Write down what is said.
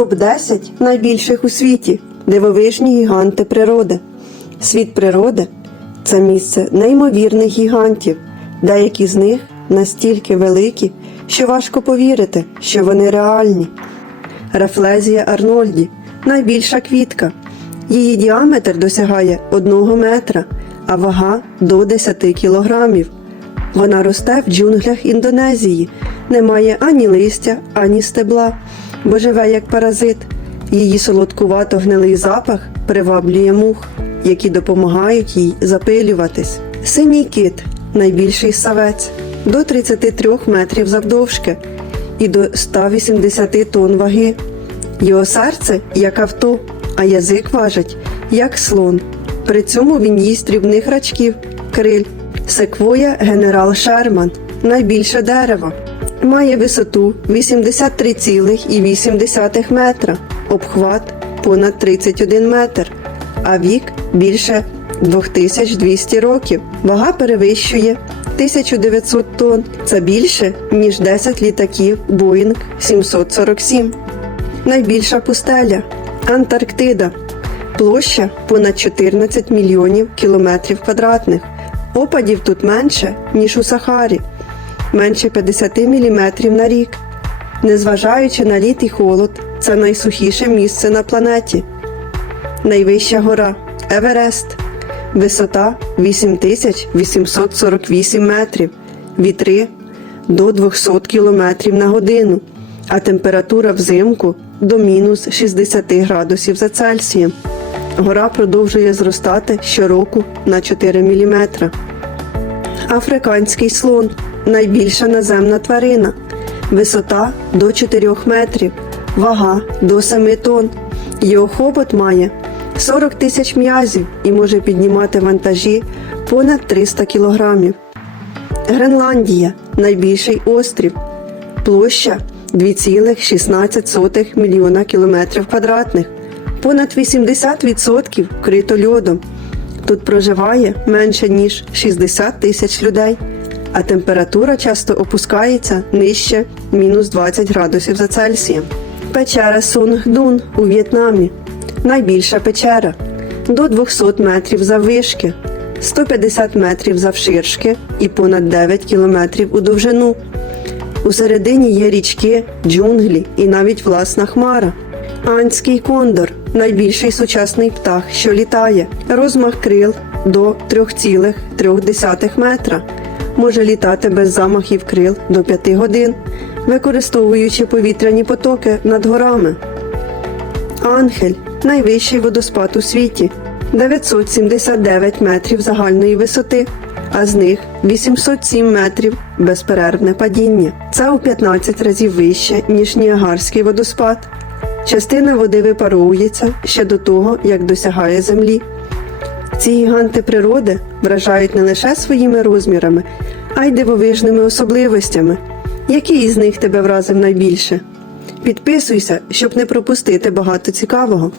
Топ-10 найбільших у світі дивовижні гіганти природи. Світ природи це місце неймовірних гігантів. Деякі з них настільки великі, що важко повірити, що вони реальні. Рефлезія Арнольді найбільша квітка. Її діаметр досягає 1 метра, а вага до 10 кілограмів. Вона росте в джунглях Індонезії, не має ані листя, ані стебла, бо живе як паразит. Її солодкувато гнилий запах приваблює мух, які допомагають їй запилюватись. Синій кит найбільший савець до 33 метрів завдовжки і до 180 тонн ваги. Його серце як авто, а язик важить як слон. При цьому він їсть дрібних рачків, криль. Секвоя генерал Шерман найбільше дерево. Має висоту 83,8 метра, обхват понад 31 метр, а вік більше 2200 років. Вага перевищує 1900 тонн. Це більше, ніж 10 літаків Boeing 747. Найбільша пустеля Антарктида. Площа понад 14 мільйонів кілометрів квадратних. Опадів тут менше, ніж у Сахарі, менше 50 мм на рік. Незважаючи на літ і холод, це найсухіше місце на планеті. Найвища гора Еверест. Висота 8848 метрів, вітри до 200 км на годину, а температура взимку до мінус 60 градусів за Цельсієм. Гора продовжує зростати щороку на 4 мм. Африканський слон найбільша наземна тварина. Висота до 4 метрів, вага до 7 тонн. Його хобот має 40 тисяч м'язів і може піднімати вантажі понад 300 кілограмів. Гренландія найбільший острів. Площа 2,16 мільйона кілометрів квадратних. Понад 80% вкрито льодом. Тут проживає менше ніж 60 тисяч людей, а температура часто опускається нижче мінус 20 градусів за Цельсієм. Печера Сунгдун у В'єтнамі. Найбільша печера до 200 метрів заввишки, 150 метрів завширшки і понад 9 кілометрів у довжину. У середині є річки, джунглі і навіть власна хмара. Анський кондор найбільший сучасний птах, що літає. Розмах крил до 3,3 метра. Може літати без замахів крил до 5 годин, використовуючи повітряні потоки над горами. Ангель найвищий водоспад у світі 979 метрів загальної висоти, а з них 807 метрів безперервне падіння. Це у 15 разів вище, ніж Ніагарський водоспад. Частина води випаровується ще до того, як досягає землі. Ці гіганти природи вражають не лише своїми розмірами, а й дивовижними особливостями. Який із них тебе вразив найбільше? Підписуйся, щоб не пропустити багато цікавого.